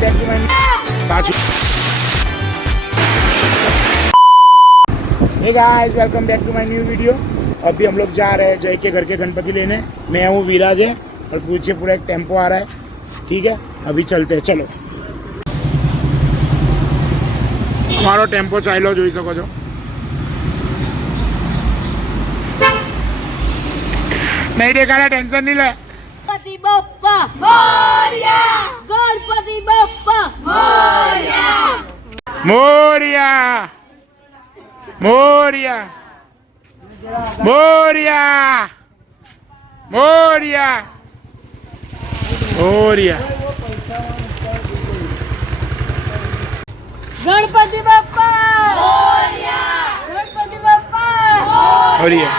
Welcome back to my बाजू। Hey guys, welcome back to my new video. अभी हम लोग जा रहे हैं जय के घर के गणपति लेने। मैं हूँ विराज है और पीछे पूरा एक टेम्पो आ रहा है। ठीक है, अभी चलते हैं, चलो। हमारो टेम्पो चालो જોઈ શકો છો। नहीं देखा ना, टेंशन नहीं ले। गणपति बप्पा मोरया, गणपति बप्पा मोरया, मोरया मोरया मोरया मोरया मोरया। गणपति बप्पा मोरया, गणपति बप्पा मोरया।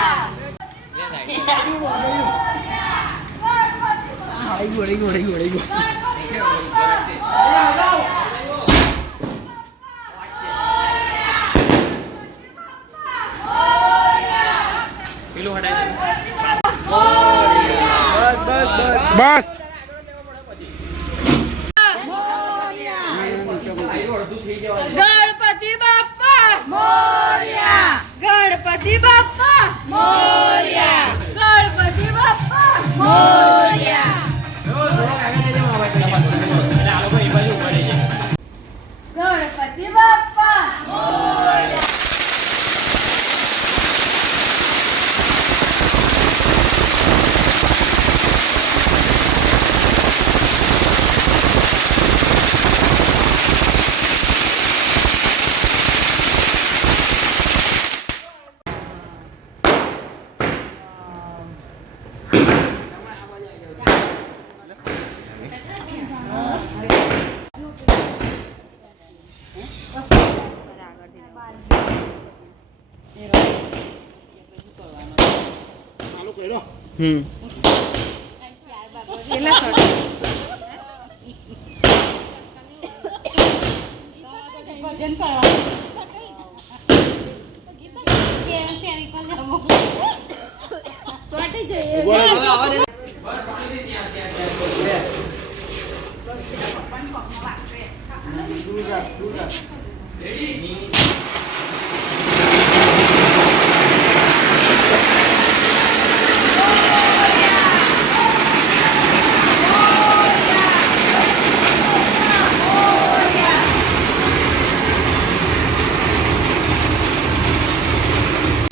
बस गणपति बप्पा मोरया, गणपति बप्पा मोरया, गणपति बप्पा मोरया। गणपति बप्पा मोरया।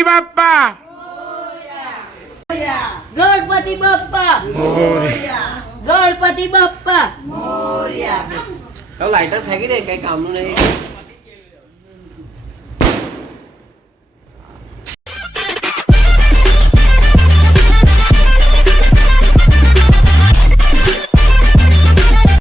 बाप्पा गणपति बप्पा मोरया, गणपति बप्पा લાઈટર ફેંકી દે, કઈ કામનું નહીં।